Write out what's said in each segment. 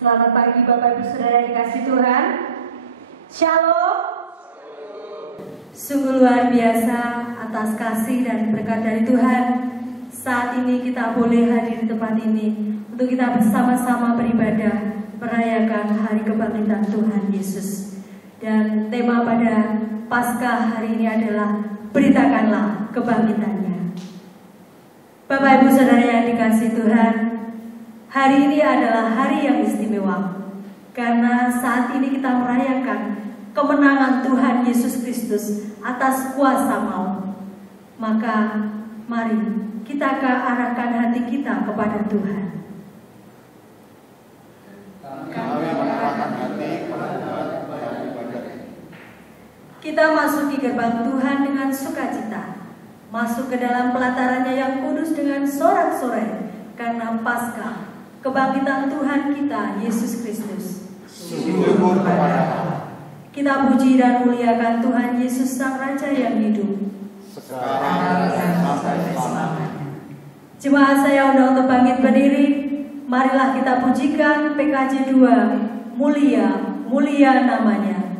Selamat pagi Bapak Ibu Saudara yang dikasihi Tuhan. Shalom. Sungguh luar biasa atas kasih dan berkat dari Tuhan. Saat ini kita boleh hadir di tempat ini untuk kita bersama-sama beribadah merayakan hari kebangkitan Tuhan Yesus. Dan tema pada Paskah hari ini adalah beritakanlah kebangkitannya. Bapak Ibu Saudara yang dikasihi Tuhan, hari ini adalah hari yang istimewa karena saat ini kita merayakan kemenangan Tuhan Yesus Kristus atas kuasa maut. Maka mari kita arahkan hati kita kepada Tuhan. Kita masuki gerbang Tuhan dengan sukacita, masuk ke dalam pelatarannya yang kudus dengan sorak-sorai karena Paskah kebangkitan Tuhan kita Yesus Kristus. Syukur kepada Allah. Kita puji dan muliakan Tuhan Yesus Sang Raja yang hidup, Sekarang dan sampai selamanya. Jemaat saya undang untuk bangkit berdiri. Marilah kita pujikan PKJ 2, mulia, mulia namanya.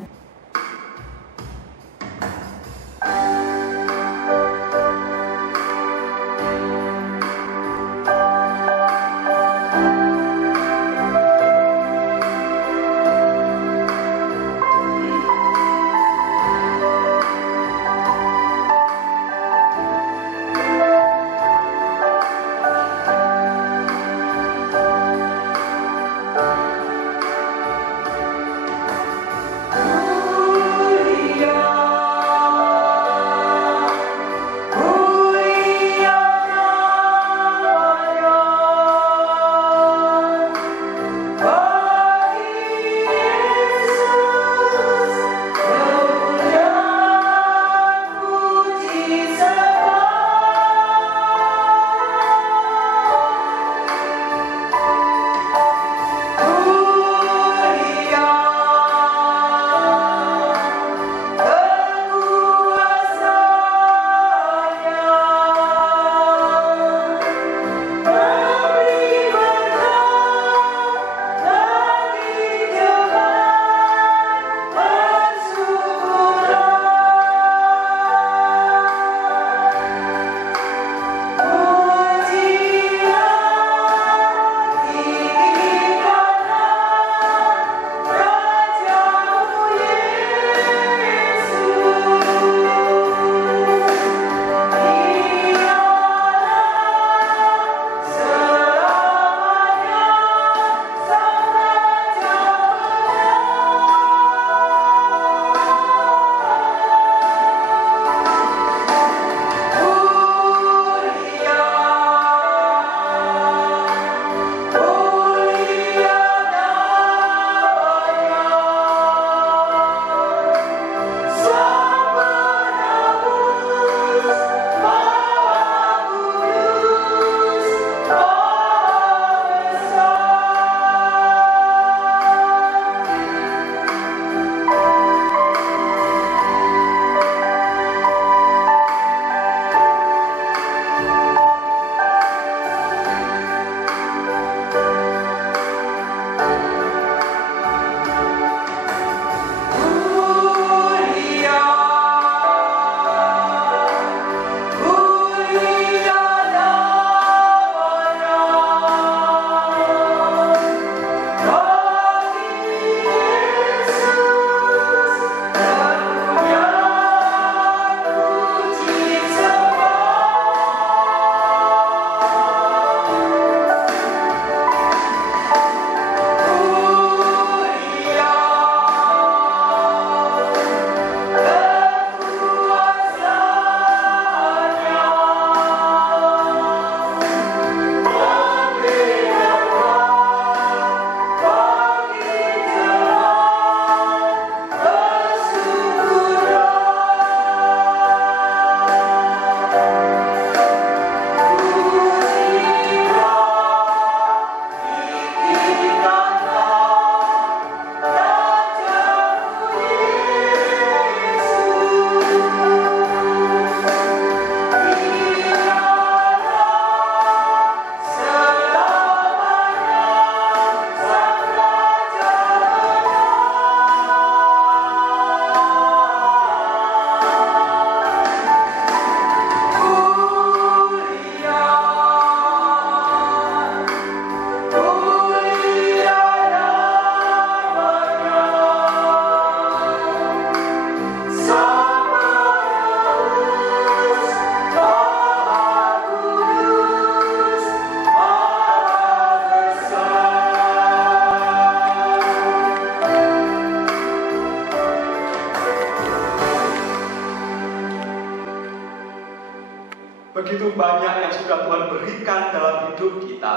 Begitu banyak yang sudah Tuhan berikan dalam hidup kita.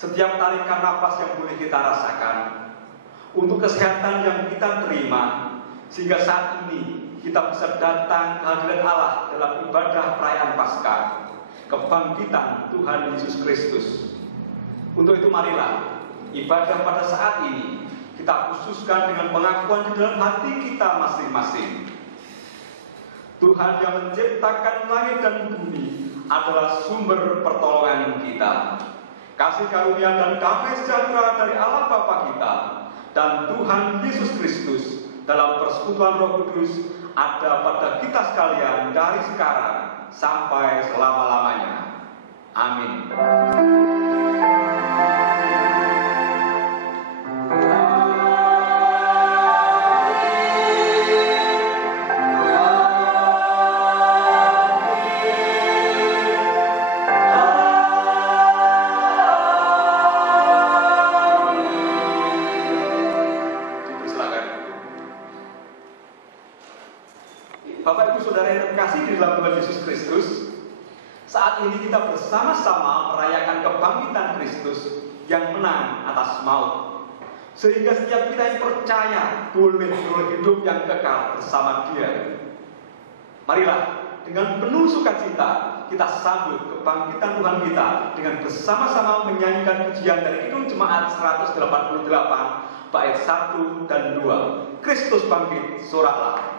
Setiap tarikan nafas yang boleh kita rasakan, untuk kesehatan yang kita terima, sehingga saat ini kita bisa datang ke hadirat Allah dalam ibadah perayaan Paskah, kebangkitan Tuhan Yesus Kristus. Untuk itu marilah ibadah pada saat ini kita khususkan dengan pengakuan di dalam hati kita masing-masing. Tuhan yang menciptakan langit dan bumi adalah sumber pertolongan kita. Kasih karunia dan damai sejahtera dari Allah Bapa kita dan Tuhan Yesus Kristus dalam persekutuan Roh Kudus ada pada kita sekalian dari sekarang sampai selama-lamanya. Amin. Bapak Ibu Saudara yang terkasih di dalam Tuhan Yesus Kristus, saat ini kita bersama-sama merayakan kebangkitan Kristus yang menang atas maut, sehingga setiap kita yang percaya boleh hidup yang kekal bersama Dia. Marilah dengan penuh sukacita kita sambut kebangkitan Tuhan kita dengan bersama-sama menyanyikan pujian dari Kidung Jemaat 188 bait 1 dan 2. Kristus bangkit, soraklah.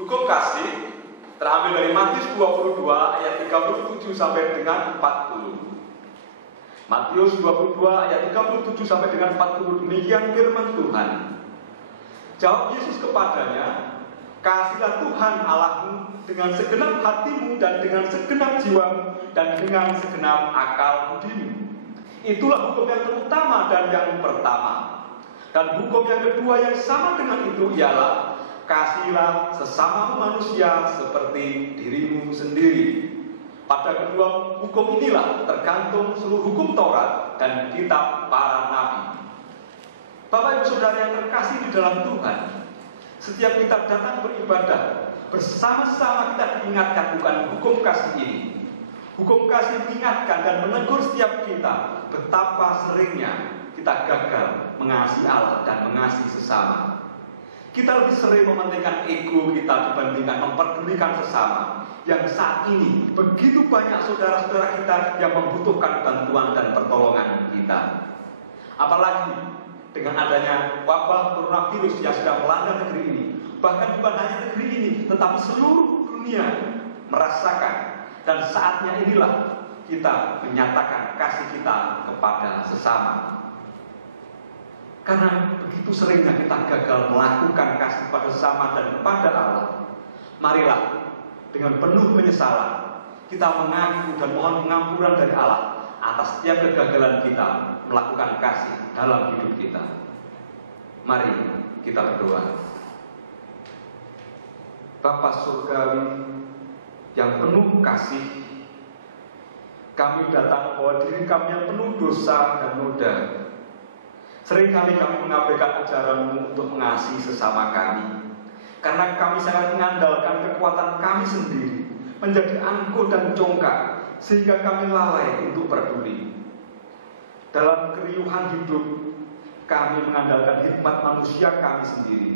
Hukum kasih terambil dari Matius 22 ayat 37 sampai dengan 40. Matius 22 ayat 37 sampai dengan 40, demikian firman Tuhan. Jawab Yesus kepadanya, kasihlah Tuhan Allahmu dengan segenap hatimu dan dengan segenap jiwamu dan dengan segenap akal budimu. Itulah hukum yang terutama dan yang pertama. Dan hukum yang kedua yang sama dengan itu ialah kasihilah sesama manusia seperti dirimu sendiri. Pada kedua hukum inilah tergantung seluruh hukum Taurat dan kitab para nabi. Bapak Ibu Saudara yang terkasih di dalam Tuhan, setiap kita datang beribadah, bersama-sama kita diingatkan bukan hukum kasih ini. Hukum kasih mengingatkan dan menegur setiap kita betapa seringnya kita gagal mengasihi Allah dan mengasihi sesama. Kita lebih sering mementingkan ego kita dibandingkan memperdulikan sesama. Yang saat ini begitu banyak saudara-saudara kita yang membutuhkan bantuan dan pertolongan kita. Apalagi dengan adanya wabah coronavirus yang sedang melanda negeri ini, bahkan bukan hanya negeri ini, tetapi seluruh dunia merasakan. Dan saatnya inilah kita menyatakan kasih kita kepada sesama. Karena begitu seringnya kita gagal melakukan kasih kepada sesama dan kepada Allah. Marilah dengan penuh penyesalan kita mengaku dan mohon pengampunan dari Allah atas setiap kegagalan kita melakukan kasih dalam hidup kita. Mari kita berdoa. Bapa Surgawi yang penuh kasih, kami datang bahwa diri kami yang penuh dosa dan noda. Seringkali kami mengabaikan ajaran-Mu untuk mengasihi sesama kami, karena kami sangat mengandalkan kekuatan kami sendiri, menjadi angkuh dan congkak, sehingga kami lalai untuk peduli. Dalam keriuhan hidup, kami mengandalkan hikmat manusia kami sendiri.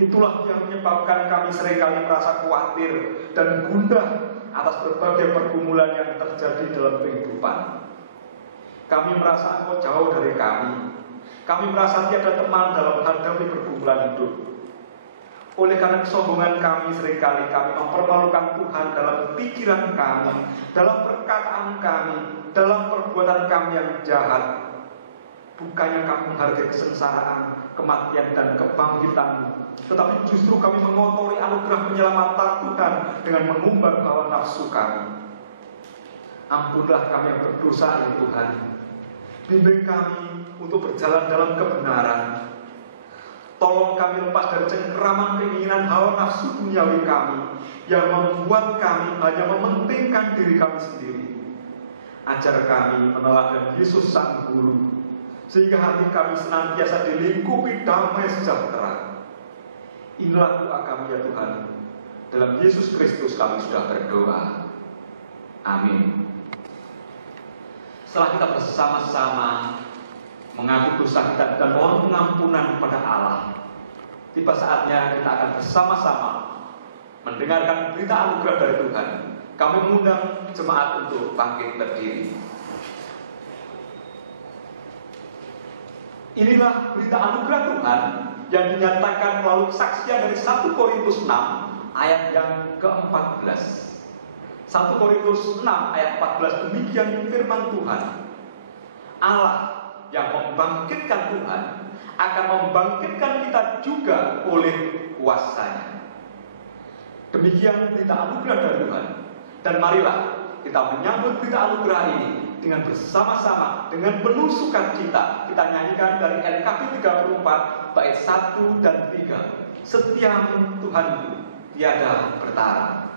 Itulah yang menyebabkan kami seringkali merasa khawatir dan gundah atas berbagai pergumulan yang terjadi dalam kehidupan. Kami merasa Engkau jauh dari kami. Kami merasa tiada teman dalam menghadapi pergumulan hidup. Oleh karena kesombongan kami, seringkali kami mempermalukan Tuhan dalam pikiran kami, dalam perkataan kami, dalam perbuatan kami yang jahat. Bukannya kami menghargai kesengsaraan, kematian dan kebangkitan, tetapi justru kami mengotori anugerah penyelamatan Tuhan dengan mengumbar hawa nafsu kami. Ampunlah kami yang berdosa ya Tuhan. Bimbing kami untuk berjalan dalam kebenaran. Tolong kami lepas dari cengkeraman keinginan hawa nafsu duniawi kami yang membuat kami hanya mementingkan diri kami sendiri. Ajar kami meneladan Yesus Sang Guru, sehingga hati kami senantiasa dilingkupi damai sejahtera. Inilah doa kami ya Tuhan. Dalam Yesus Kristus kami sudah berdoa. Amin. Setelah kita bersama-sama mengaku dosa kita dan mohon pengampunan kepada Allah, tiba saatnya kita akan bersama-sama mendengarkan berita anugerah dari Tuhan. Kami mengundang jemaat untuk bangkit berdiri. Inilah berita anugerah Tuhan yang dinyatakan melalui kesaksian dari 1 Korintus 6 ayat yang ke-14. 1 Korintus 6 ayat 14, demikian firman Tuhan. Allah yang membangkitkan Tuhan akan membangkitkan kita juga oleh kuasa-Nya. Demikian berita anugerah dari Tuhan. Dan marilah kita menyambut berita anugerah ini dengan bersama-sama, dengan penuh sukacita. Kita nyanyikan dari NKB 34 bait 1 dan 3. Setiamu Tuhanku tiada bertara. Tiada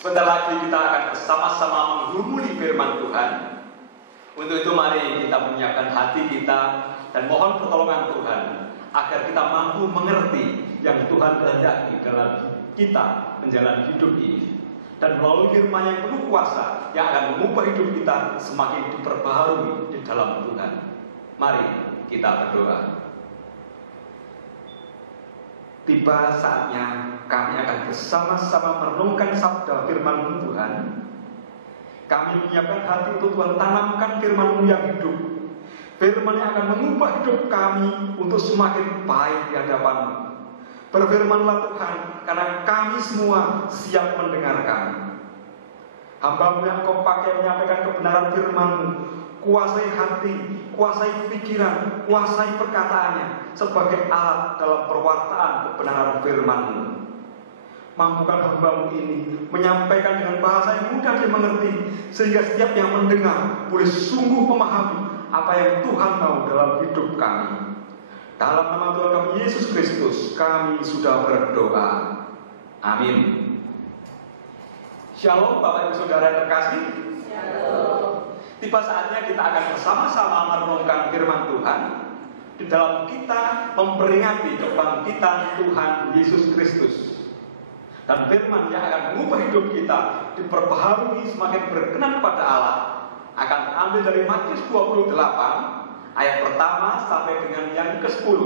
Sebentar lagi kita akan bersama-sama menggumuli firman Tuhan. Untuk itu mari kita menyiapkan hati kita dan mohon pertolongan Tuhan agar kita mampu mengerti yang Tuhan kehendaki dalam kita menjalani hidup ini. Dan melalui firman yang penuh kuasa yang akan mengubah hidup kita semakin diperbaharui di dalam Tuhan. Mari kita berdoa. Tiba saatnya kami akan bersama-sama merenungkan sabda firman Tuhan. Kami menyiapkan hati untuk Tuhan tanamkan firman-Mu yang hidup. Firman yang akan mengubah hidup kami untuk semakin baik di hadapan-Mu. Berfirmanlah Tuhan, karena kami semua siap mendengarkan. Hamba-Mu yang Kau pakai menyampaikan kebenaran firman-Mu, kuasai hati, kuasai pikiran, kuasai perkataannya sebagai alat dalam perwartaan kebenaran firman-Mu. Mampukan hamba-Mu ini menyampaikan dengan bahasa yang mudah dimengerti, sehingga setiap yang mendengar boleh sungguh memahami apa yang Tuhan mau dalam hidup kami. Dalam nama Tuhan kami Yesus Kristus kami sudah berdoa. Amin. Shalom Bapak Ibu Saudara yang terkasih. Shalom. Tiba saatnya kita akan bersama-sama merenungkan firman Tuhan di dalam kita memperingati kebangkitan Tuhan Yesus Kristus. Dan firman yang akan mengubah hidup kita diperbaharui semakin berkenan pada Allah akan ambil dari Matius 28 ayat pertama sampai dengan yang ke-10.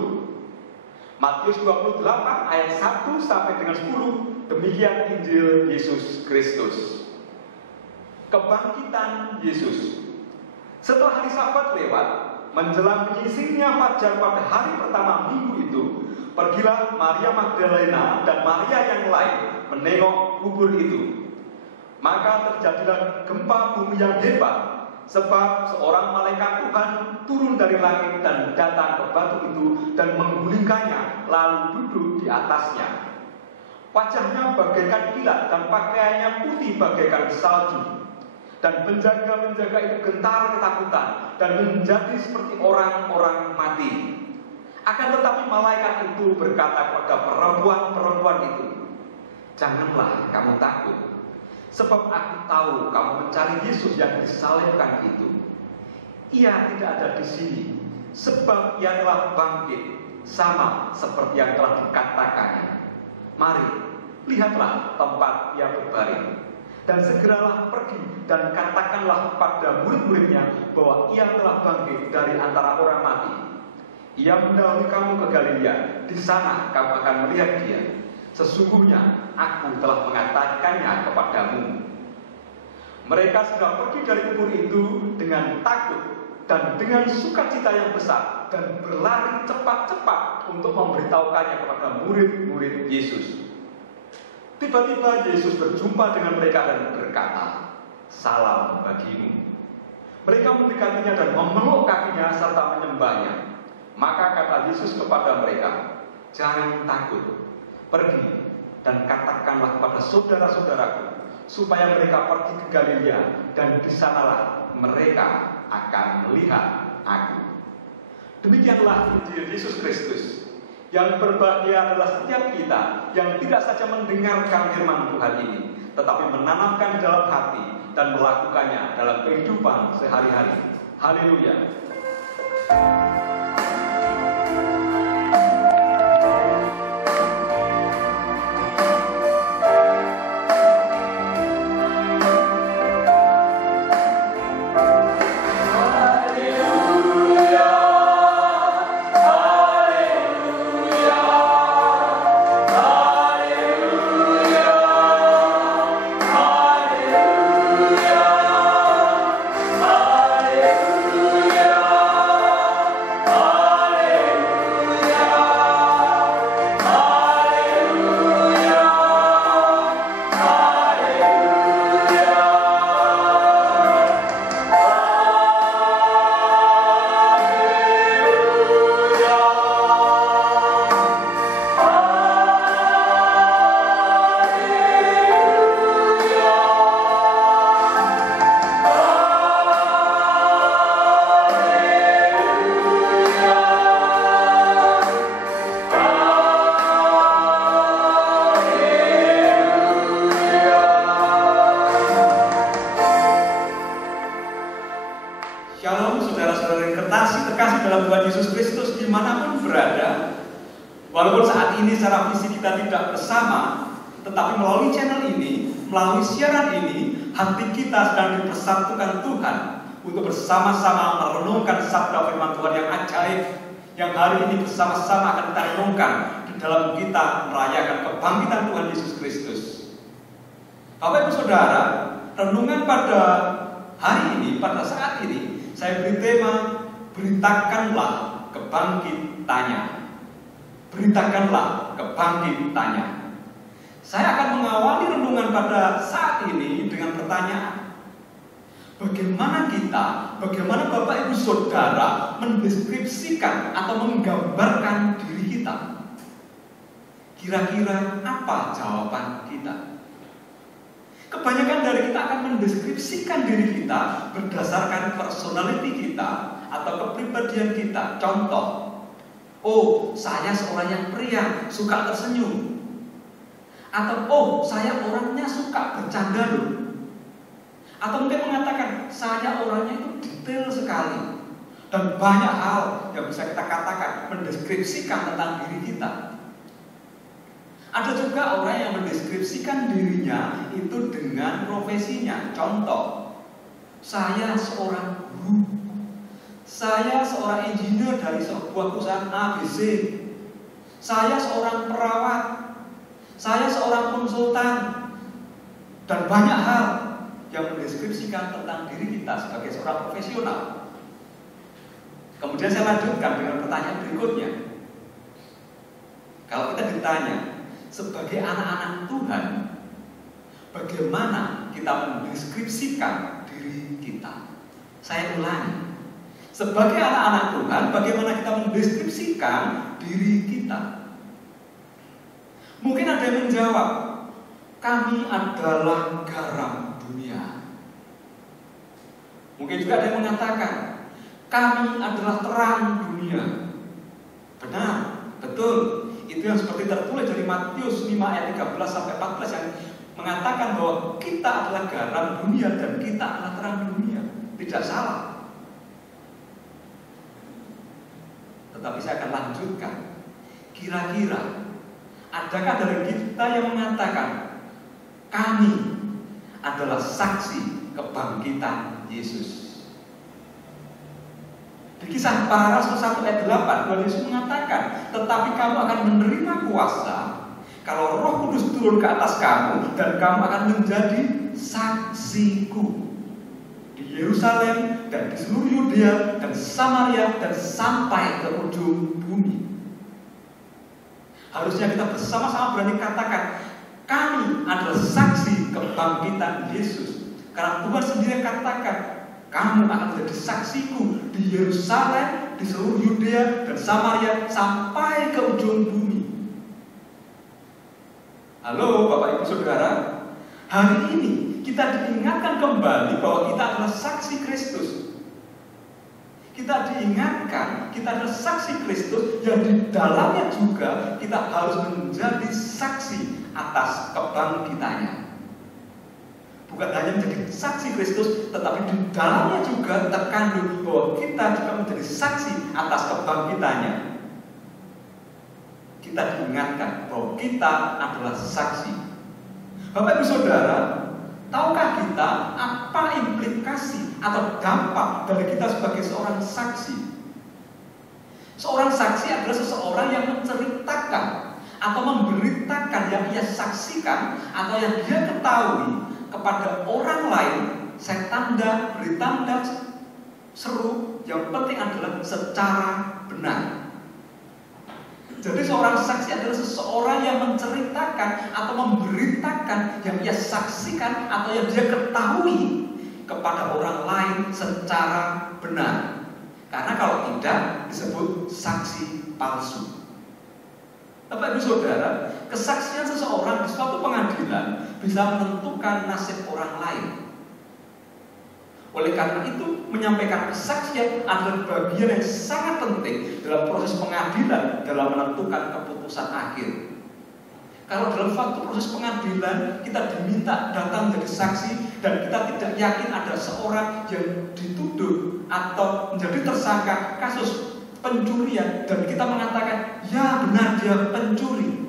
Matius 28 ayat 1 sampai dengan 10. Demikian Injil Yesus Kristus. Kebangkitan Yesus. Setelah hari Sabat lewat, menjelang menyingsingnya fajar pada hari pertama minggu itu, pergilah Maria Magdalena dan Maria yang lain menengok kubur itu. Maka terjadilah gempa bumi yang hebat, sebab seorang malaikat Tuhan turun dari langit dan datang ke batu itu dan menggulingkannya, lalu duduk di atasnya. Wajahnya bagaikan kilat dan pakaiannya putih bagaikan salju. Dan penjaga-penjaga itu gentar ketakutan dan menjadi seperti orang-orang mati. Akan tetapi malaikat itu berkata kepada perempuan-perempuan itu, "Janganlah kamu takut, sebab aku tahu kamu mencari Yesus yang disalibkan itu. Ia tidak ada di sini, sebab ia telah bangkit, sama seperti yang telah dikatakannya. Mari, lihatlah tempat ia berbaring. Dan segeralah pergi dan katakanlah kepada murid-muridnya bahwa ia telah bangkit dari antara orang mati. Ia mendahului kamu ke Galilea, di sana kamu akan melihat dia. Sesungguhnya aku telah mengatakannya kepadamu." Mereka sudah pergi dari kubur itu dengan takut dan dengan sukacita yang besar, dan berlari cepat-cepat untuk memberitahukannya kepada murid-murid Yesus. Tiba-tiba Yesus berjumpa dengan mereka dan berkata, "Salam bagimu." Mereka mendekatinya dan memeluk kakinya serta menyembahnya. Maka kata Yesus kepada mereka, "Jangan takut. Pergi dan katakanlah kepada saudara-saudaraku supaya mereka pergi ke Galilea, dan di sanalah mereka akan melihat aku." Demikianlah Injil Yesus Kristus. Yang berbahagia adalah setiap kita yang tidak saja mendengarkan firman Tuhan ini, tetapi menanamkan di dalam hati dan melakukannya dalam kehidupan sehari-hari. Haleluya. dalam Tuhan Yesus Kristus dimanapun berada, walaupun saat ini secara fisik kita tidak bersama, tetapi melalui channel ini, melalui siaran ini, hati kita sedang dipersatukan Tuhan untuk bersama-sama merenungkan sabda firman Tuhan yang ajaib, yang hari ini bersama-sama akan kita renungkan di dalam kita merayakan kebangkitan Tuhan Yesus Kristus. Bapak Ibu Saudara, renungan pada hari ini, pada saat ini, saya beri tema, beritakanlah kebangkitannya. Beritakanlah kebangkitannya. Saya akan mengawali renungan pada saat ini dengan pertanyaan. Bagaimana kita, bagaimana Bapak Ibu Saudara mendeskripsikan atau menggambarkan diri kita? Kira-kira apa jawaban kita? Kebanyakan dari kita akan mendeskripsikan diri kita berdasarkan personality kita atau kepribadian kita. Contoh, oh, saya seorang yang periang, suka tersenyum. Atau, oh, saya orangnya suka bercanda loh. Atau mungkin mengatakan, saya orangnya itu detail sekali. Dan banyak hal yang bisa kita katakan, mendeskripsikan tentang diri kita. Ada juga orang yang mendeskripsikan dirinya itu dengan profesinya. Contoh, saya seorang guru. Saya seorang insinyur dari sebuah perusahaan ABC. Saya seorang perawat. Saya seorang konsultan. Dan banyak hal yang mendeskripsikan tentang diri kita sebagai seorang profesional. Kemudian saya lanjutkan dengan pertanyaan berikutnya. Kalau kita ditanya, sebagai anak-anak Tuhan, bagaimana kita mendeskripsikan diri kita? Saya ulangi, sebagai anak-anak Tuhan, bagaimana kita mendeskripsikan diri kita? Mungkin ada yang menjawab, kami adalah garam dunia. Mungkin juga ada yang mengatakan, kami adalah terang dunia. Benar, betul. Itu yang seperti tertulis dari Matius 5 ayat 13 sampai 14 yang mengatakan bahwa kita adalah garam dunia dan kita adalah terang dunia. Tidak salah. Tetapi saya akan lanjutkan. Kira-kira adakah dari kita yang mengatakan kami adalah saksi kebangkitan Yesus? Di Kisah Para Rasul 1 ayat 8, Tuhan Yesus mengatakan, tetapi kamu akan menerima kuasa kalau Roh Kudus turun ke atas kamu, dan kamu akan menjadi saksiku di Yerusalem dan di seluruh Yudea dan Samaria dan sampai ke ujung bumi. Harusnya kita bersama-sama berani katakan, kami adalah saksi kebangkitan Yesus. Karena Tuhan sendiri katakan, kamu akan menjadi saksiku di Yerusalem, di seluruh Yudea dan Samaria sampai ke ujung bumi. Halo Bapak Ibu Saudara, hari ini kita diingatkan kembali bahwa kita adalah saksi Kristus. Kita diingatkan kita adalah saksi Kristus yang di dalamnya juga kita harus menjadi saksi atas kebangkitannya. Bukan hanya menjadi saksi Kristus, tetapi di dalamnya juga terkandung bahwa kita juga menjadi saksi atas kebangkitannya. Kita diingatkan bahwa kita adalah saksi. Bapak Ibu Saudara, tahukah kita apa implikasi atau dampak dari kita sebagai seorang saksi? Seorang saksi adalah seseorang yang menceritakan atau memberitakan yang ia saksikan atau yang dia ketahui kepada orang lain. Saya tanda, beri tanda seru, yang penting adalah secara benar. Jadi seorang saksi adalah seseorang yang menceritakan atau memberitakan yang ia saksikan atau yang dia ketahui kepada orang lain secara benar. Karena kalau tidak disebut saksi palsu. Bapak Ibu Saudara, kesaksian seseorang di suatu pengadilan bisa menentukan nasib orang lain. Oleh karena itu, menyampaikan kesaksian adalah bagian yang sangat penting dalam proses pengadilan dalam menentukan keputusan akhir. Kalau dalam waktu proses pengadilan kita diminta datang menjadi saksi dan kita tidak yakin ada seorang yang dituduh atau menjadi tersangka kasus pencurian dan kita mengatakan, ya benar dia pencuri.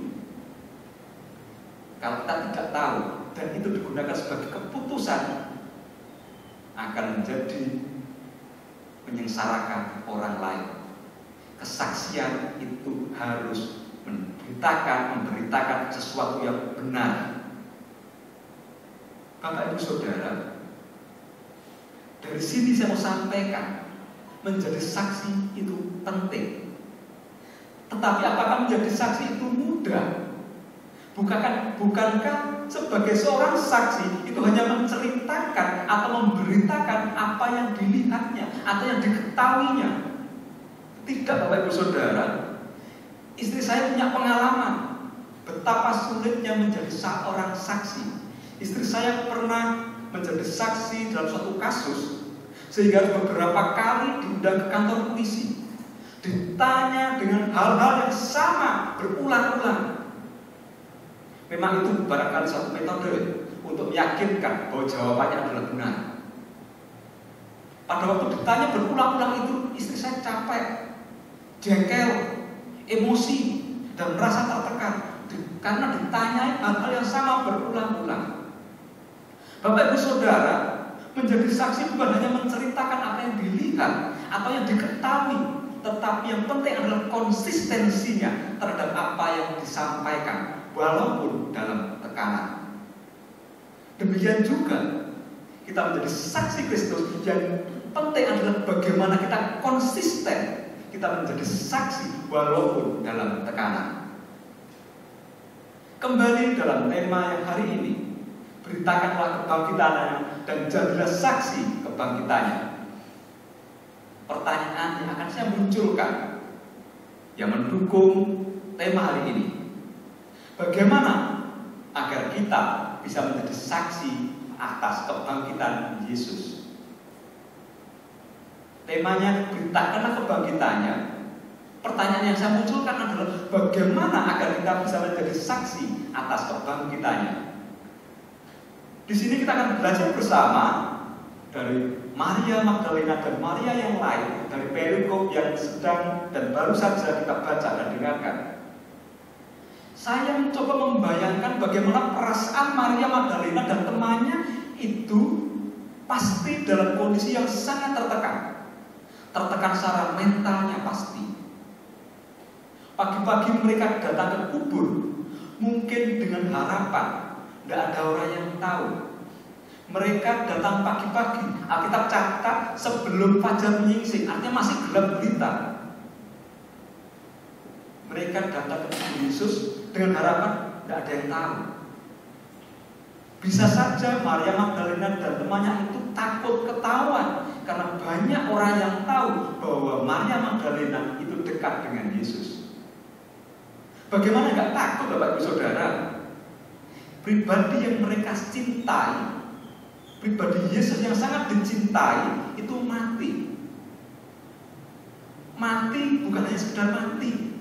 Kalau kita tidak tahu dan itu digunakan sebagai keputusan, akan menjadi menyengsarakan orang lain. Kesaksian itu harus memberitakan sesuatu yang benar. Bapak Ibu Saudara, dari sini saya mau sampaikan, menjadi saksi itu penting. Tetapi apakah menjadi saksi itu mudah? Bukankah sebagai seorang saksi itu hanya menceritakan atau memberitakan apa yang dilihatnya atau yang diketahuinya? Tidak, Bapak Ibu Saudara. Istri saya punya pengalaman betapa sulitnya menjadi seorang saksi. Istri saya pernah menjadi saksi dalam suatu kasus, sehingga beberapa kali diundang ke kantor polisi, ditanya dengan hal-hal yang sama berulang-ulang. Memang itu barangkali satu metode untuk meyakinkan bahwa jawabannya adalah benar. Pada waktu ditanya berulang-ulang itu, istri saya capek, jengkel, emosi, dan merasa tertekan karena ditanyai hal-hal yang sama berulang-ulang. Bapak Ibu Saudara, menjadi saksi bukan hanya menceritakan apa yang dilihat atau yang diketahui, tetapi yang penting adalah konsistensinya terhadap apa yang disampaikan, walaupun dalam tekanan. Demikian juga kita menjadi saksi Kristus, yang penting adalah bagaimana kita konsisten, kita menjadi saksi walaupun dalam tekanan. Kembali dalam tema yang hari ini, beritakanlah kebangkitannya dan jadilah saksi kebangkitannya. Pertanyaan yang akan saya munculkan yang mendukung tema hari ini, bagaimana agar kita bisa menjadi saksi atas kebangkitan Yesus? Temanya beritakanlah kebangkitannya. Pertanyaan yang saya munculkan adalah bagaimana agar kita bisa menjadi saksi atas kebangkitannya? Di sini kita akan belajar bersama dari Maria Magdalena dan Maria yang lain dari perikop yang sedang dan baru saja kita baca dan dengarkan. Saya mencoba membayangkan bagaimana perasaan Maria Magdalena dan temannya itu pasti dalam kondisi yang sangat tertekan. Tertekan secara mentalnya pasti. Pagi-pagi mereka datang ke kubur, mungkin dengan harapan tidak ada orang yang tahu. Mereka datang pagi-pagi, Alkitab catat sebelum fajar menyingsing, artinya masih gelap gulita. Mereka datang ke kubur Yesus dengan harapan tidak ada yang tahu. Bisa saja Maria Magdalena dan temannya itu takut ketahuan karena banyak orang yang tahu bahwa Maria Magdalena itu dekat dengan Yesus. Bagaimana nggak takut, Bapak Ibu Saudara? Pribadi yang mereka cintai, pribadi Yesus yang sangat dicintai itu mati. Mati bukan hanya sekedar mati,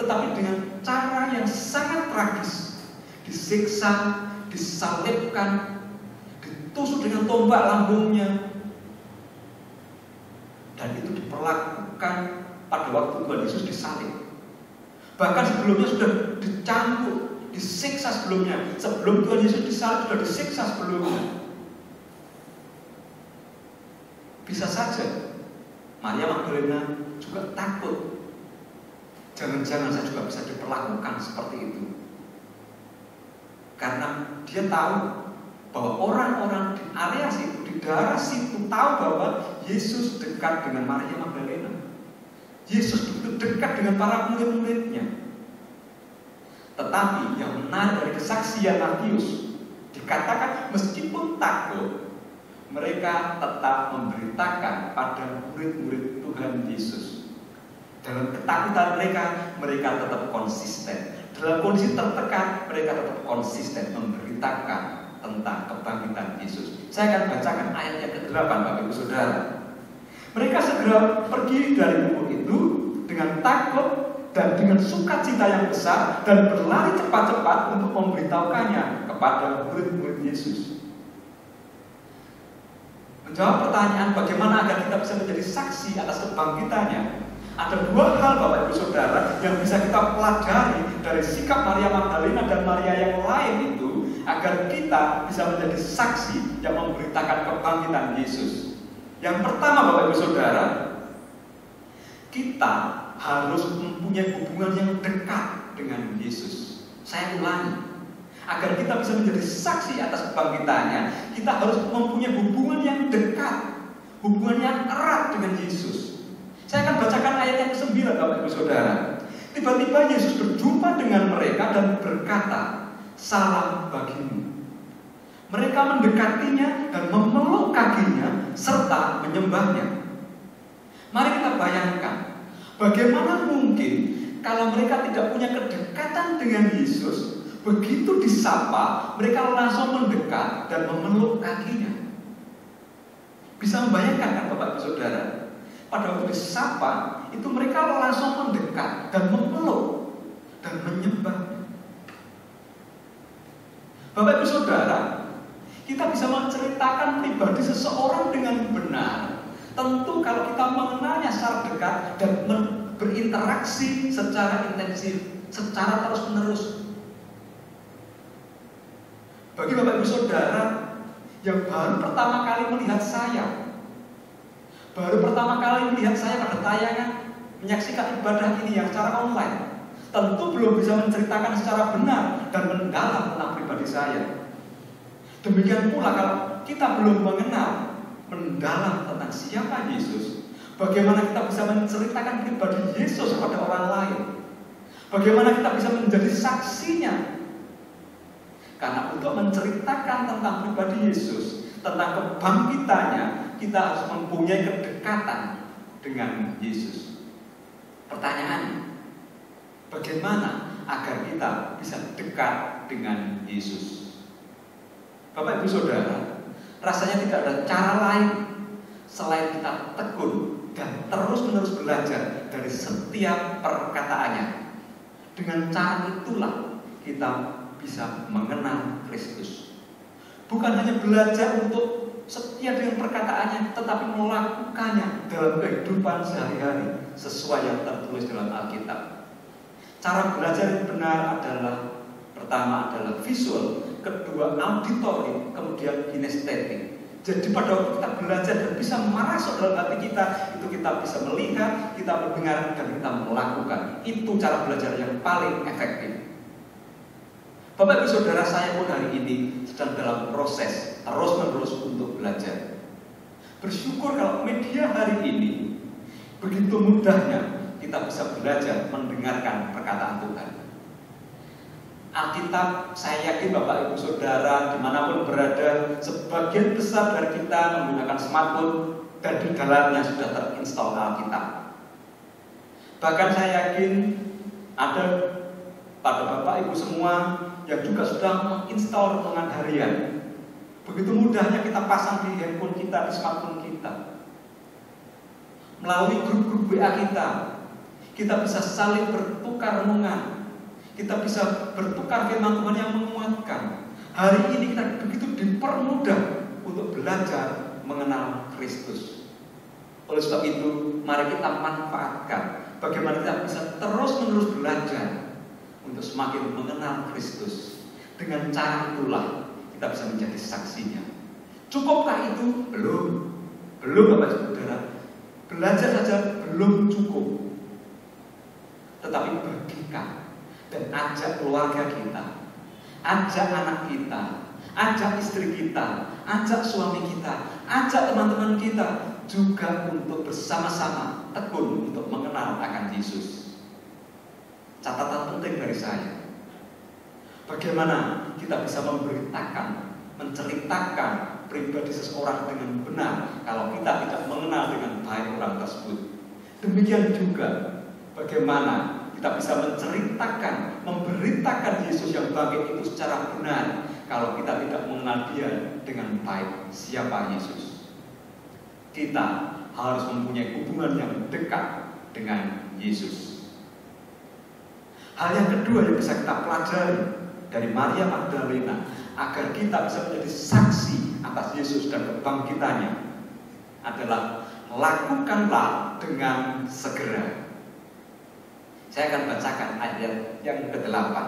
tetapi dengan cara yang sangat tragis. Disiksa, disalibkan, ditusuk dengan tombak lambungnya, dan itu diperlakukan pada waktu Tuhan Yesus disalib. Bahkan sebelumnya sudah dicambuk, disiksa sebelumnya. Sebelum Tuhan Yesus disalib sudah disiksa sebelumnya. Bisa saja Maria Magdalena juga takut, jangan-jangan saya juga bisa diperlakukan seperti itu. Karena dia tahu bahwa orang-orang di area situ, di daerah situ tahu bahwa Yesus dekat dengan Maria Magdalena. Yesus begitu dekat dengan para murid-muridnya. Tetapi yang menarik dari kesaksian Matius, dikatakan meskipun takut, mereka tetap memberitakan pada murid-murid Tuhan Yesus. Dalam ketakutan mereka tetap konsisten. Dalam kondisi tertekan, mereka tetap konsisten memberitakan tentang kebangkitan Yesus. Saya akan bacakan ayat yang ke-8, Bapak Ibu Saudara. Mereka segera pergi dari kubur itu dengan takut dan dengan sukacita yang besar dan berlari cepat-cepat untuk memberitahukannya kepada murid-murid Yesus. Menjawab pertanyaan bagaimana agar kita bisa menjadi saksi atas kebangkitannya, Ada dua hal Bapak Ibu Saudara yang bisa kita pelajari dari sikap Maria Magdalena dan Maria yang lain itu, agar kita bisa menjadi saksi yang memberitakan kebangkitan Yesus. Yang pertama Bapak Ibu Saudara, kita harus mempunyai hubungan yang dekat dengan Yesus. Saya ulangi, agar kita bisa menjadi saksi atas kebangkitannya, kita harus mempunyai hubungan yang dekat, hubungan yang erat dengan Yesus. Saya akan bacakan ayat yang ke-9 Bapak Ibu Saudara. Tiba-tiba Yesus berjumpa dengan mereka dan berkata, "Salam bagimu." Mereka mendekatinya dan memeluk kakinya serta menyembahnya. Mari kita bayangkan, bagaimana mungkin kalau mereka tidak punya kedekatan dengan Yesus, begitu disapa, mereka langsung mendekat dan memeluk kakinya. Bisa membayangkan kan Bapak Ibu Saudara? Pada waktu disapa, itu mereka langsung mendekat dan memeluk dan menyembah. Bapak Ibu Saudara, kita bisa menceritakan pribadi seseorang dengan benar. Tentu kalau kita mengenalnya secara dekat dan berinteraksi secara intensif, secara terus-menerus. Bagi Bapak Ibu Saudara yang baru pertama kali melihat saya, baru pertama kali melihat saya pada tayangan menyaksikan ibadah ini yang secara online, tentu belum bisa menceritakan secara benar dan mendalam tentang pribadi saya. Demikian pula kalau kita belum mengenal mendalam tentang siapa Yesus, bagaimana kita bisa menceritakan pribadi Yesus kepada orang lain? Bagaimana kita bisa menjadi saksinya? Karena untuk menceritakan tentang pribadi Yesus, tentang kebangkitannya, kita harus mempunyai kedekatan dengan Yesus. Pertanyaannya, bagaimana agar kita bisa dekat dengan Yesus? Bapak Ibu Saudara, rasanya tidak ada cara lain selain kita tekun dan terus-menerus belajar dari setiap perkataannya. Dengan cara itulah kita bisa mengenal Kristus. Bukan hanya belajar untuk setia dengan perkataannya, tetapi melakukannya dalam kehidupan sehari-hari sesuai yang tertulis dalam Alkitab. Cara belajar yang benar adalah, pertama adalah visual, kedua auditori, kemudian kinestetik. Jadi pada waktu kita belajar dan bisa masuk dalam hati kita, itu kita bisa melihat, kita mendengar, dan kita melakukan. Itu cara belajar yang paling efektif. Bapak Ibu Saudara, saya pun hari ini sedang dalam proses terus-menerus untuk belajar. Bersyukur kalau media hari ini begitu mudahnya kita bisa belajar mendengarkan perkataan Tuhan. Alkitab, saya yakin Bapak Ibu Saudara dimanapun berada, sebagian besar dari kita menggunakan smartphone dan di dalamnya sudah terinstall Alkitab. Bahkan saya yakin ada pada Bapak Ibu semua yang juga sudah menginstal renungan harian. Begitu mudahnya kita pasang di handphone kita, di smartphone kita. Melalui grup-grup WA kita bisa saling bertukar renungan. Kita bisa bertukar firman Tuhan yang menguatkan. Hari ini kita begitu dipermudah untuk belajar mengenal Kristus. Oleh sebab itu, mari kita manfaatkan bagaimana kita bisa terus-menerus belajar untuk semakin mengenal Kristus. Dengan cara itulah kita bisa menjadi saksinya. Cukupkah itu? Belum Bapak Saudara. Belajar saja belum cukup. Tetapi bagikan dan ajak keluarga kita, ajak anak kita, ajak istri kita, ajak suami kita, ajak teman-teman kita juga untuk bersama-sama tekun untuk mengenal akan Yesus. Catatan penting dari saya, bagaimana kita bisa memberitakan, menceritakan pribadi seseorang dengan benar kalau kita tidak mengenal dengan baik orang tersebut. Demikian juga bagaimana kita bisa menceritakan, memberitakan Yesus yang bangkit itu secara benar kalau kita tidak mengenal Dia dengan baik siapa Yesus. Kita harus mempunyai hubungan yang dekat dengan Yesus. Hal yang kedua yang bisa kita pelajari dari Maria Magdalena agar kita bisa menjadi saksi atas Yesus dan kebangkitannya adalah lakukanlah dengan segera. Saya akan bacakan ayat yang ke-8.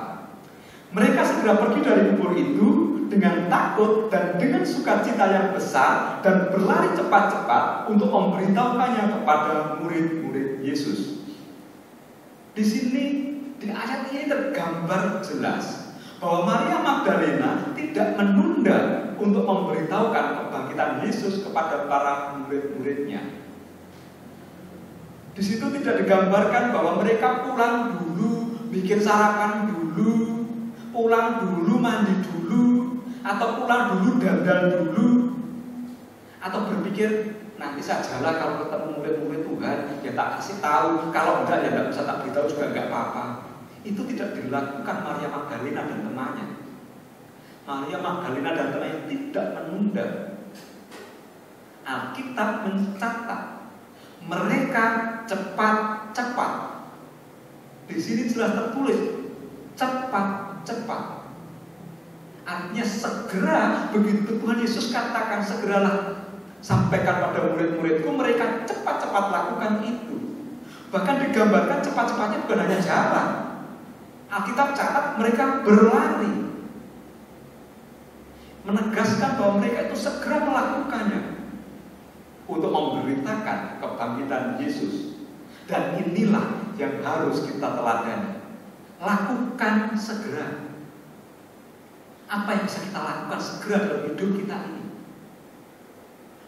Mereka segera pergi dari kubur itu dengan takut dan dengan sukacita yang besar dan berlari cepat-cepat untuk memberitahukannya kepada murid-murid Yesus. Di sini, di ayat ini tergambar jelas bahwa Maria Magdalena tidak menunda untuk memberitahukan kebangkitan Yesus kepada para murid-muridnya. Di situ tidak digambarkan bahwa mereka pulang dulu, bikin sarapan dulu, pulang dulu, mandi dulu, atau pulang dulu, dandan dulu, atau berpikir nanti sajalah kalau ketemu murid-murid Tuhan, ya tak kasih tahu. Kalau enggak, ya enggak bisa tak beritahu juga enggak apa-apa. Itu tidak dilakukan Maria Magdalena dan temannya. Maria Magdalena dan temannya tidak menunda. Alkitab mencatat mereka cepat-cepat. Di sini jelas tertulis cepat-cepat. Artinya segera, begitu Tuhan Yesus katakan segeralah sampaikan pada murid-muridku, mereka cepat-cepat lakukan itu. Bahkan digambarkan cepat-cepatnya bukan hanya jalan. Alkitab catat mereka berlari, menegaskan bahwa mereka itu segera melakukannya untuk memberitakan kebangkitan Yesus. Dan inilah yang harus kita teladani. Lakukan segera. Apa yang bisa kita lakukan segera dalam hidup kita ini?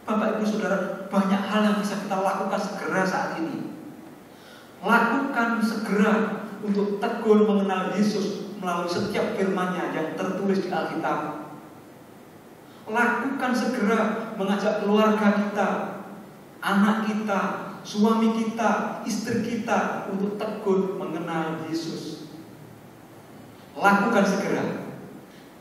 Bapak Ibu Saudara, banyak hal yang bisa kita lakukan segera saat ini. Lakukan segera untuk tekun mengenal Yesus melalui setiap firman-Nya yang tertulis di Alkitab. Lakukan segera mengajak keluarga kita, anak kita, suami kita, istri kita untuk tekun mengenal Yesus. Lakukan segera.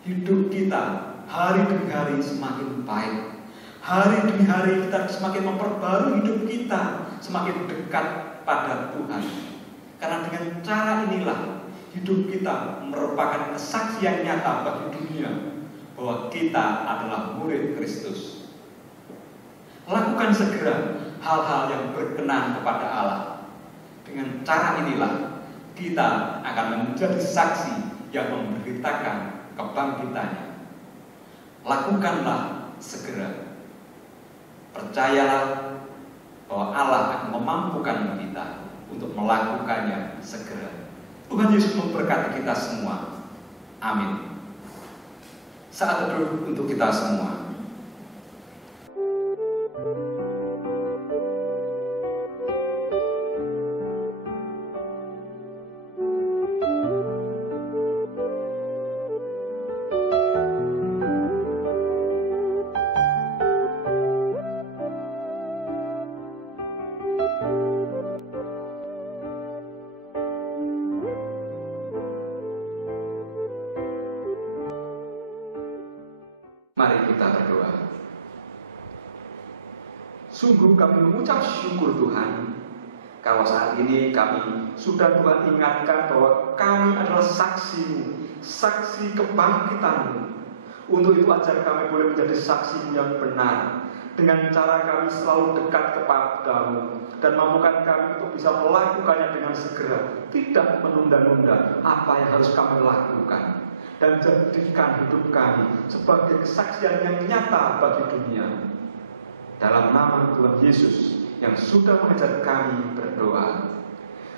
Hidup kita hari demi hari semakin baik. Hari demi hari kita semakin memperbarui hidup kita, semakin dekat pada Tuhan. Karena dengan cara inilah hidup kita merupakan kesaksian nyata bagi dunia bahwa kita adalah murid Kristus. Lakukan segera hal-hal yang berkenan kepada Allah. Dengan cara inilah kita akan menjadi saksi yang memberitakan kebangkitannya. Lakukanlah segera. Percayalah bahwa Allah akan memampukan kita untuk melakukannya segera. Tuhan Yesus memberkati kita semua. Amin. Saat teduh untuk kita semua. Mari kita berdoa. Sungguh kami mengucap syukur Tuhan, kalau saat ini kami sudah Tuhan ingatkan bahwa kami adalah saksi-Mu, saksi kebangkitan-Mu. Untuk itu ajar kami boleh menjadi saksi yang benar, dengan cara kami selalu dekat kepada-Mu, dan mampukan kami untuk bisa melakukannya dengan segera, tidak menunda-nunda apa yang harus kami lakukan. Dan jadikan hidup kami sebagai kesaksian yang nyata bagi dunia. Dalam nama Tuhan Yesus yang sudah mengajar kami berdoa.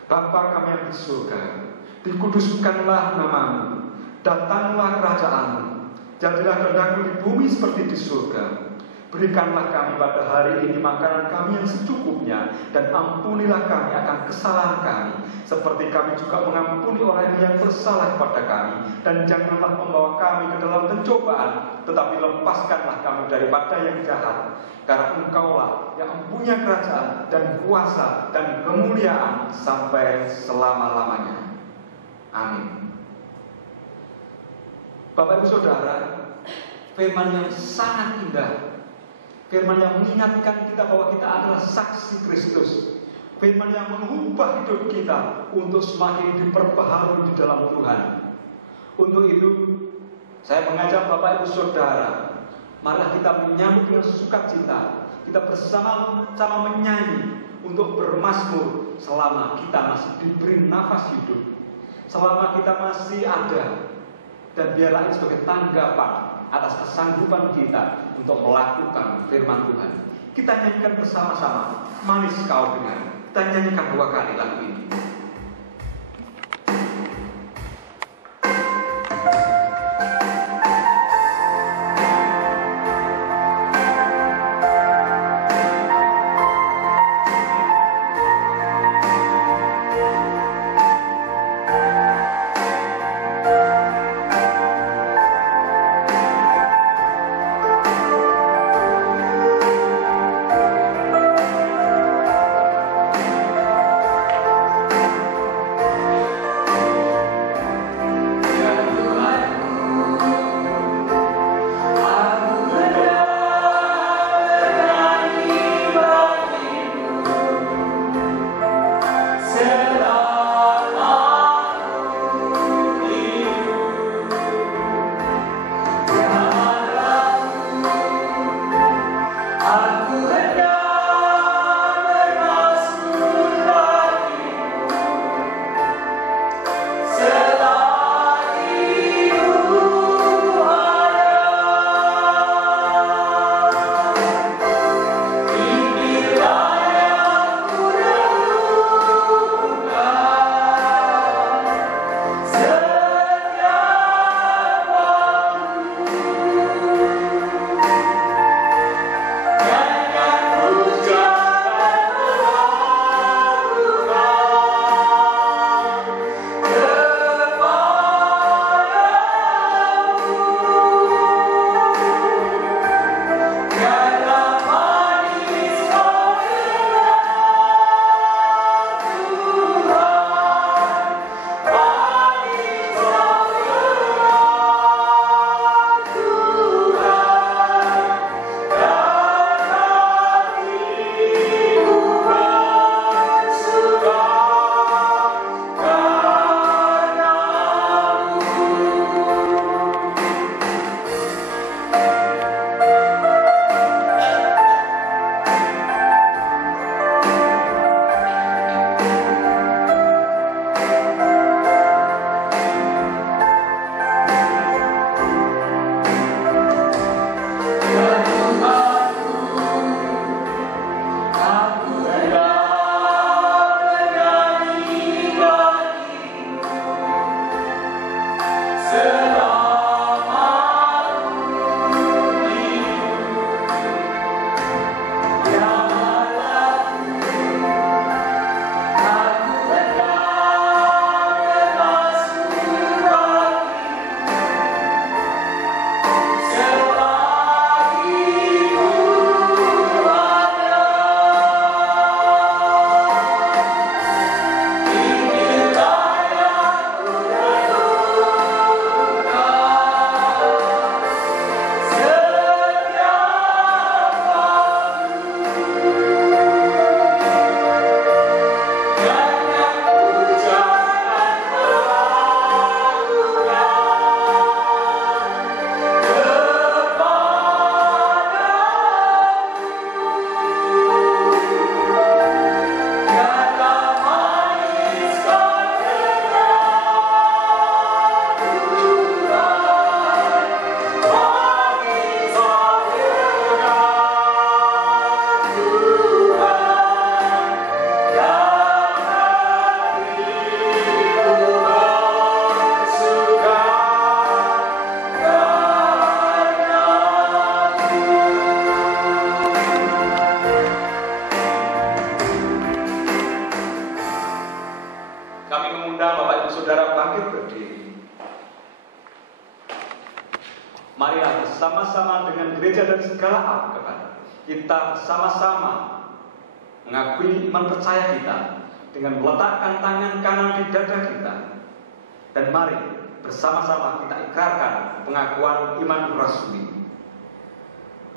Bapa kami yang di surga, dikuduskanlah nama-Mu, datanglah kerajaan-Mu, jadilah kehendak-Mu di bumi seperti di surga. Berikanlah kami pada hari ini makanan kami yang secukupnya, dan ampunilah kami akan kesalahan kami, seperti kami juga mengampuni orang yang bersalah kepada kami. Dan janganlah membawa kami ke dalam pencobaan, tetapi lepaskanlah kami daripada yang jahat. Karena Engkaulah yang mempunyai kerajaan dan kuasa dan kemuliaan sampai selama-lamanya. Amin. Bapak Ibu Saudara, firman yang sangat indah, firman yang mengingatkan kita bahwa kita adalah saksi Kristus, firman yang mengubah hidup kita untuk semakin diperbaharui di dalam Tuhan. Untuk itu, saya mengajak Bapak Ibu Saudara, marilah kita menyambut dengan sukacita. Kita bersama-sama menyanyi untuk bermazmur selama kita masih diberi nafas hidup, selama kita masih ada. Dan biarlah ini sebagai tanggapan atas kesanggupan kita untuk melakukan firman Tuhan. Kita nyanyikan bersama-sama, manis kau dengar. Kita nyanyikan 2 kali lagu ini. Marilah bersama-sama dengan gereja dan segala kepada kita sama-sama mengakui iman percaya kita dengan meletakkan tangan kanan di dada kita, dan mari bersama-sama kita ikrarkan pengakuan iman rasuli.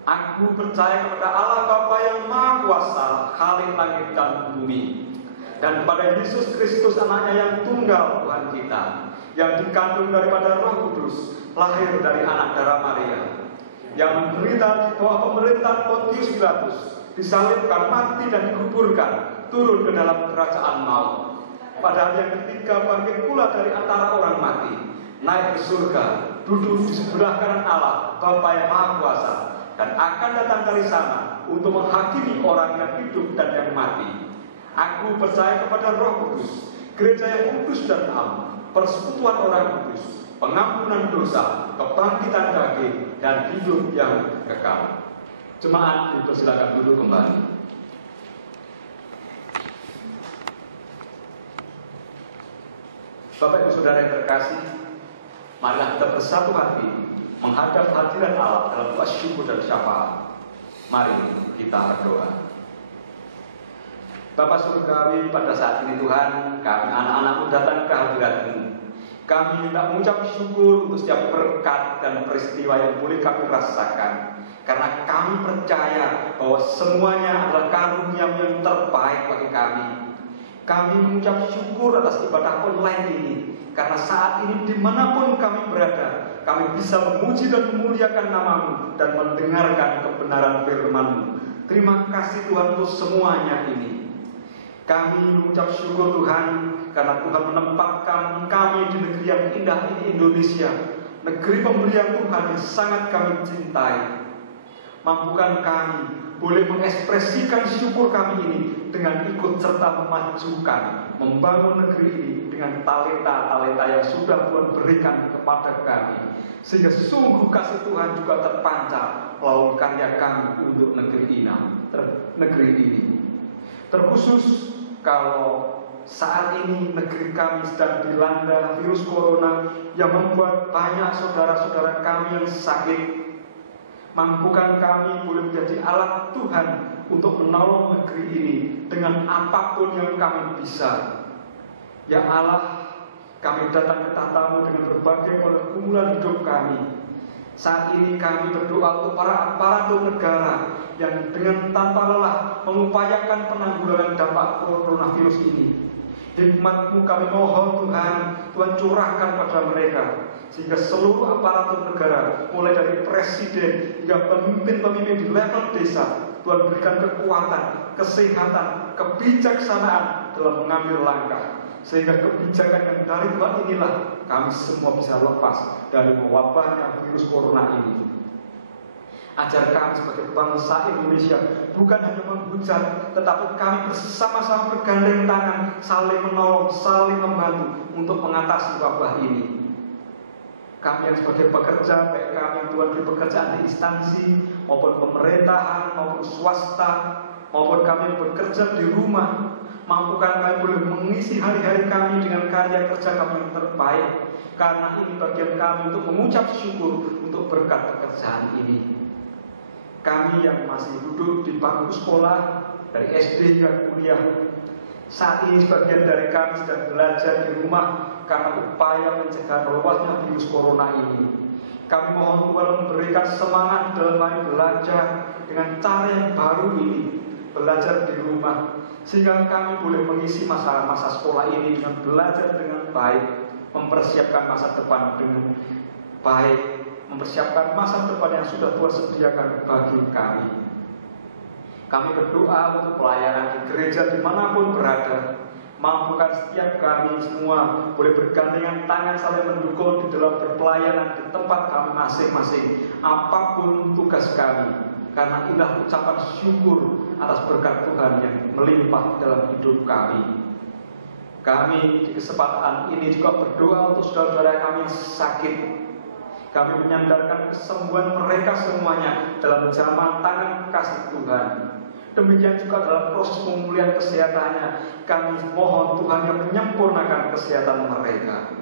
Aku percaya kepada Allah Bapa yang Maha Kuasa, Khalik langit dan bumi, dan kepada Yesus Kristus anaknya yang tunggal Tuhan kita, yang dikandung daripada Roh Kudus, lahir dari anak darah Maria, yang menderita di bawah pemerintahan Pontius Pilatus, disalibkan, mati dan dikuburkan, turun ke dalam kerajaan maut. Pada hari yang ketiga bangkit pula dari antara orang mati, naik ke surga, duduk di sebelah kanan Allah, Bapa yang Maha Kuasa, dan akan datang dari sana untuk menghakimi orang yang hidup dan yang mati. Aku percaya kepada Roh Kudus, gereja yang kudus dan am, persekutuan orang kudus, pengampunan dosa, kebangkitan daging, dan hidup yang kekal. Jemaat dipersilakan duduk kembali. Bapak Ibu Saudara yang terkasih, marilah kita bersatu hati menghadap hadirat Allah dalam doa syukur dan syafaat. Mari kita berdoa. Bapa Surgawi, pada saat ini Tuhan, kami anak-anak-Mu datang ke hadirat-Mu. Kami hendak mengucap syukur untuk setiap berkat dan peristiwa yang boleh kami rasakan, karena kami percaya bahwa semuanya adalah karunia yang terbaik bagi kami. Kami mengucap syukur atas ibadah online ini, karena saat ini dimanapun kami berada, kami bisa memuji dan memuliakan nama-Mu dan mendengarkan kebenaran firman-Mu. Terima kasih Tuhan untuk semuanya ini. Kami mengucap syukur Tuhan, karena Tuhan menempatkan kami di negeri yang indah ini, Indonesia, negeri pemberian Tuhan yang sangat kami cintai. Mampukan kami boleh mengekspresikan syukur kami ini dengan ikut serta memajukan, membangun negeri ini dengan talenta-talenta yang sudah Tuhan berikan kepada kami, sehingga sungguh kasih Tuhan juga terpancar melalui karya kami untuk negeri ini. Terkhusus kalau saat ini negeri kami sedang dilanda virus corona yang membuat banyak saudara-saudara kami yang sakit. Mampukan kami boleh menjadi alat Tuhan untuk menolong negeri ini dengan apapun yang kami bisa. Ya Allah, kami datang ke tahta-Mu dengan berbagai pergumulan hidup kami. Saat ini kami berdoa untuk para aparatur negara yang dengan tanpa lelah mengupayakan penanggulangan dampak coronavirus ini. Hikmat-Mu kami mohon Tuhan curahkan pada mereka, sehingga seluruh aparatur negara, mulai dari presiden hingga pemimpin-pemimpin di level desa, Tuhan berikan kekuatan, kesehatan, kebijaksanaan dalam mengambil langkah, sehingga kebijakan yang dari Tuhan inilah kami semua bisa lepas dari mewabahnya virus corona ini. Ajar kami sebagai bangsa Indonesia bukan hanya menghujat, tetapi kami bersama-sama bergandeng tangan, saling menolong, saling membantu untuk mengatasi wabah ini. Kami yang sebagai pekerja, baik kami yang Tuhan beri pekerjaan di instansi maupun pemerintahan maupun swasta, maupun kami yang bekerja di rumah, mampukan kami boleh mengisi hari-hari kami dengan karya kerja kami yang terbaik, karena ini bagian kami untuk mengucap syukur untuk berkat pekerjaan ini. Kami yang masih duduk di bangku sekolah dari SD hingga kuliah, saat ini sebagian dari kami sedang belajar di rumah karena upaya mencegah meluasnya virus corona ini. Kami mohon Tuhan memberikan semangat dalam kami belajar dengan cara yang baru ini, belajar di rumah, sehingga kami boleh mengisi masa-masa sekolah ini dengan belajar dengan baik, mempersiapkan masa depan dengan baik, mempersiapkan masa depan yang sudah Tuhan sediakan bagi kami. Kami berdoa untuk pelayanan di gereja dimanapun berada. Mampukan setiap kami semua boleh bergandengan tangan saling mendukung di dalam berpelayanan di tempat kami masing-masing, apapun tugas kami, karena inilah ucapan syukur atas berkat Tuhan yang melimpah dalam hidup kami. Kami di kesempatan ini juga berdoa untuk saudara-saudara kami yang sakit. Kami menyandarkan kesembuhan mereka semuanya dalam jamaah tangan kasih Tuhan. Demikian juga dalam proses pemulihan kesehatannya, kami mohon Tuhan yang menyempurnakan kesehatan mereka.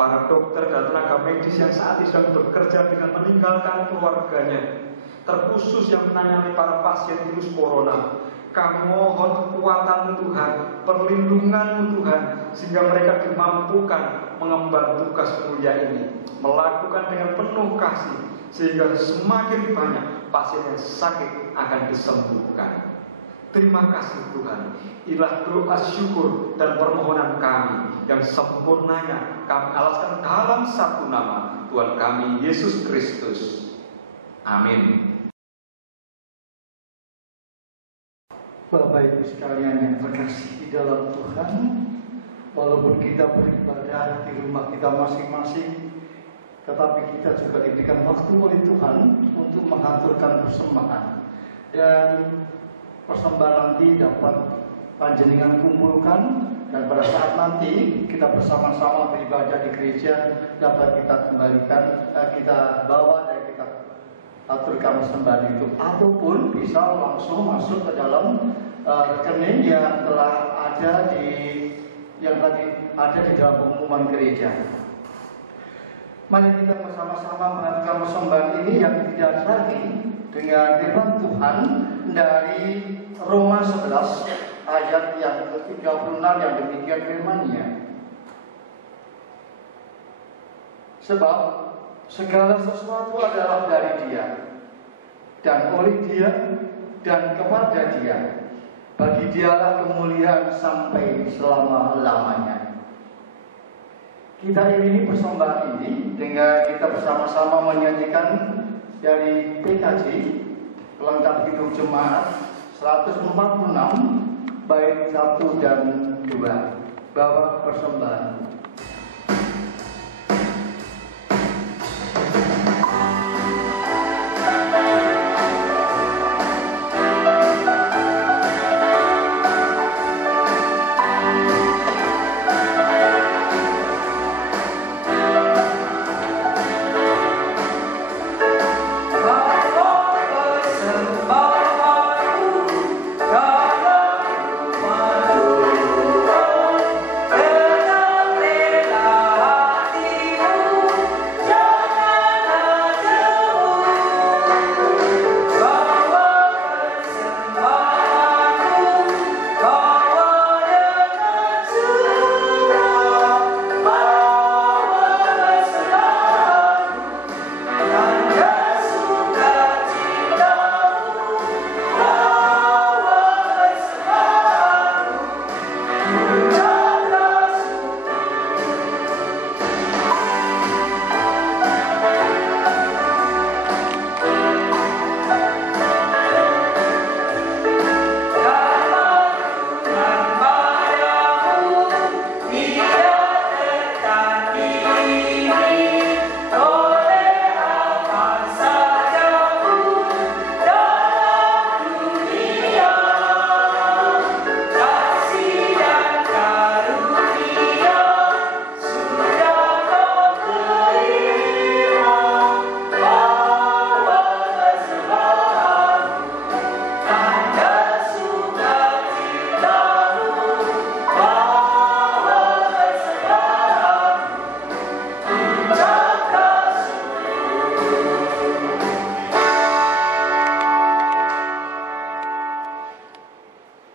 Para dokter dan tenaga medis yang saat ini sedang bekerja dengan meninggalkan keluarganya, terkhusus yang menangani para pasien virus corona, kami mohon kekuatan Tuhan, perlindungan Tuhan, sehingga mereka dimampukan mengemban tugas mulia ini, melakukan dengan penuh kasih, sehingga semakin banyak pasien yang sakit akan disembuhkan. Terima kasih Tuhan. Inilah doa syukur dan permohonan kami yang sempurnanya kami alaskan dalam satu nama, Tuhan kami Yesus Kristus. Amin. Bapak Ibu sekalian yang terkasih di dalam Tuhan, walaupun kita beribadah di rumah kita masing-masing, tetapi kita juga diberikan waktu oleh Tuhan untuk menghaturkan persembahan. Dan persembahan nanti dapat panjenengan kumpulkan, dan pada saat nanti kita bersama-sama beribadah di gereja dapat kita kembalikan, kita bawa dan kita aturkan persembahan itu, ataupun bisa langsung masuk ke dalam rekening yang telah ada yang tadi ada di dalam pengumuman gereja. Mari kita bersama-sama melakukan persembahan ini yang didasari dengan firman Tuhan dari Roma 11 ayat yang ke-36 yang demikian firman-Nya. Sebab segala sesuatu adalah dari Dia, dan oleh Dia, dan kepada Dia. Bagi Dialah kemuliaan sampai selama-lamanya. Kita ini persembahan ini dengan kita bersama-sama menyanyikan dari PKJ Pelengkap Hidup Jemaat 146 bait 1 dan 2. Bawa persembahan.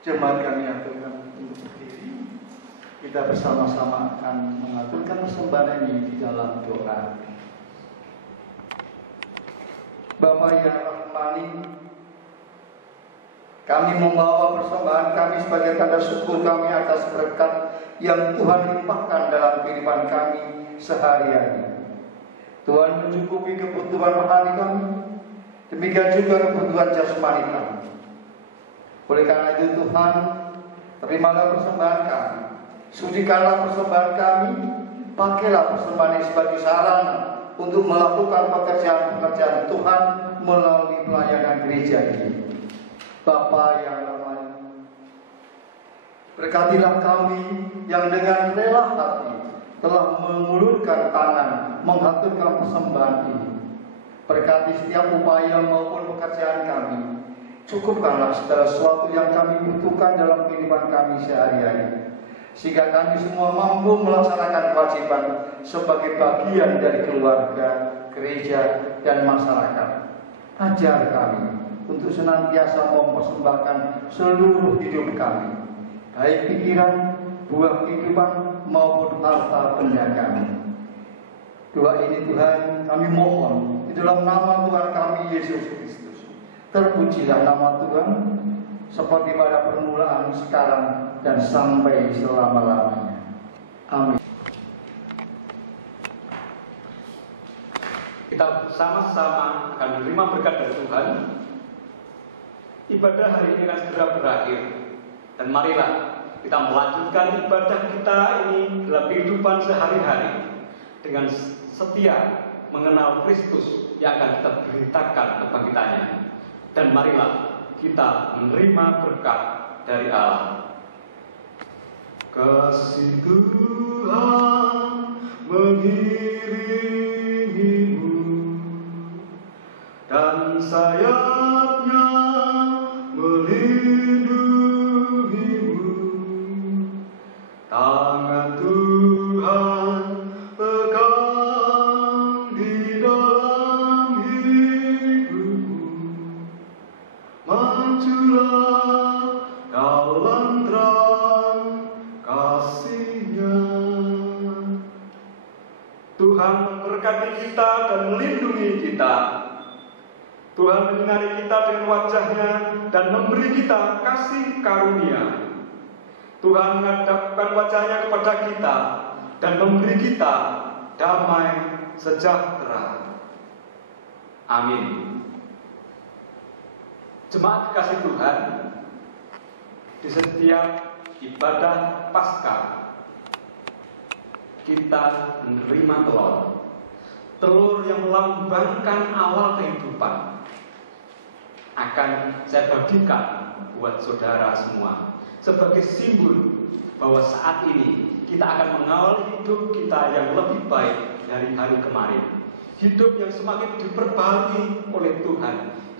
Jemaat kami aturkan untuk berdiri. Kita bersama-sama akan mengaturkan persembahan ini di dalam doa. Bapa yang rahmani, kami membawa persembahan kami sebagai tanda syukur kami atas berkat yang Tuhan limpahkan dalam kehidupan kami sehari-hari. Tuhan mencukupi kebutuhan rohani kami, demikian juga kebutuhan jasmani kami. Oleh karena itu Tuhan, terimalah persembahan kami, sucikanlah persembahan kami, pakailah persembahan ini sebagai sarana untuk melakukan pekerjaan-pekerjaan Tuhan melalui pelayanan gereja ini. Bapa yang ramah, berkatilah kami yang dengan rela hati telah mengulurkan tangan menghaturkan persembahan ini. Berkati setiap upaya maupun pekerjaan kami. Cukupkanlah segala sesuatu yang kami butuhkan dalam kehidupan kami sehari-hari, sehingga kami semua mampu melaksanakan kewajiban sebagai bagian dari keluarga, gereja, dan masyarakat. Ajar kami untuk senantiasa mempersembahkan seluruh hidup kami, baik pikiran, buah kehidupan, maupun harta benda kami. Doa ini Tuhan kami mohon di dalam nama Tuhan kami Yesus Kristus. Terpujilah nama Tuhan seperti pada permulaan, sekarang, dan sampai selama-lamanya. Amin. kita bersama-sama akan menerima berkat dari Tuhan. Ibadah hari ini akan segera berakhir. Dan marilah kita melanjutkan ibadah kita ini dalam kehidupan sehari-hari dengan setia mengenal Kristus yang akan kita beritakan kebangkitannya. Dan marilah kita menerima berkat dari Allah. Kasih Tuhan mengiringimu dan sayapnya melindungimu. Tangan Tuhan pegang di dalam hidupmu. Majulah dalam terang kasih-Nya. Tuhan memberkati kita dan melindungi kita. Tuhan menyinari kita dengan wajah-Nya dan memberi kita kasih karunia. Tuhan menghadapkan wajah-Nya kepada kita dan memberi kita damai sejahtera. Amin. Jemaat kasih Tuhan, di setiap ibadah Paskah kita menerima telur yang melambangkan awal kehidupan. Akan saya bagikan buat saudara semua sebagai simbol bahwa saat ini kita akan mengawal hidup kita yang lebih baik dari hari kemarin. Hidup yang semakin diperbarui oleh Tuhan,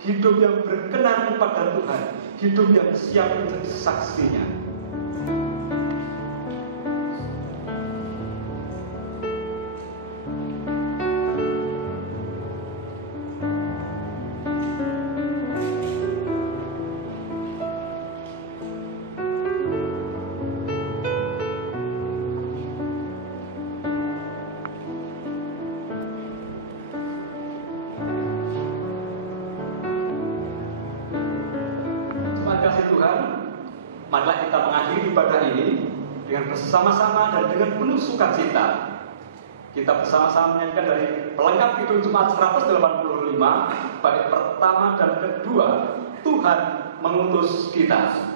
hidup yang berkenan kepada Tuhan, hidup yang siap menjadi saksinya. Marilah kita mengakhiri ibadah ini dengan bersama-sama dan dengan penuh sukacita. Kita bersama-sama menyanyikan dari pelengkap Kidung Jemaat 185, bait pertama dan kedua, Tuhan mengutus kita.